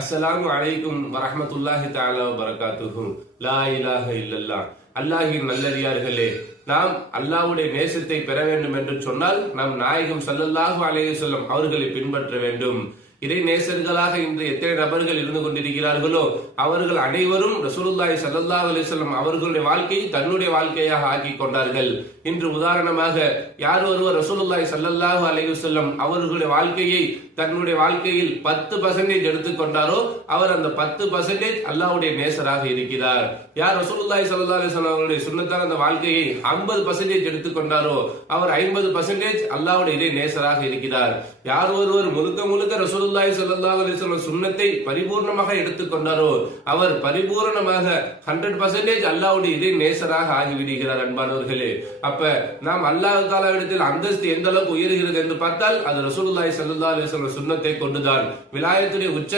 அஸ்ஸலாமு அலைக்கும் வரஹ்மத்துல்லாஹி தஆலா வபரகாத்துஹு. லா இலாஹ இல்லல்லாஹ். அல்லாஹ்வின் நல்லடியார்களே, நாம் அல்லாஹ்வுடைய நேசத்தை பெற வேண்டும் என்று சொன்னால் நாம் நாயகம் ஸல்லல்லாஹு அலைஹி வஸல்லம் அவர்களை பின்பற்ற வேண்டும். இறை நேசர்களாக இன்று எத்தனை நபர்கள் இருந்து கொண்டிருக்கிறார்களோ அவர்கள் அனைவரும் ரசூலுல்லாஹி ஸல்லல்லாஹு அலைஹி வஸல்லம் அவர்களுடைய வாழ்க்கையை தன்னுடைய வாழ்க்கையாக ஆக்கி கொண்டார்கள். இன்று உதாரணமாக யார் ஒருவர் ரசூலுல்லாஹி ஸல்லல்லாஹு அலைஹி வஸல்லம் அவர்களுடைய வாழ்க்கையை தன்னுடைய வாழ்க்கையில் 10% எடுத்துக்கொண்டாரோ அவர் அந்த 10% அல்லாஹ்வுடைய நேசராக இருக்கிறார். யார் ரசூலுல்லாஹி ஸல்லல்லாஹு அலைஹி வஸல்லம் அவருடைய சுன்னத்தான அந்த வாழ்க்கையை 50% எடுத்துக்கொண்டாரோ அவர் 50% அல்லாஹ்வுடைய இறை நேசராக இருக்கிறார். யார் ஒருவர் முழுக்க ரசூலுல்லாஹி ஸல்லல்லாஹு அலைஹி வஸல்லம் சுன்னத்தை பரிபூர்ணமாக எடுத்துக்கொண்டாரோ அவர் பரிபூர்ணமாக 100% அல்லாஹ்வுடைய இறை நேசராக ஆகிவிடுகிறார். அன்பானவர்களே, அப்ப நாம் அல்லாஹ் தஆலாவிடத்தில் அந்தஸ்து எந்த அளவுக்கு உயர்கிறது என்று பார்த்தால் அது ரசூலுல்லாஹி ஸல்லல்லாஹு அலைஹி வஸல்லம் சுன்னத்தை கொண்டுதான். விலாயத்துடைய உச்ச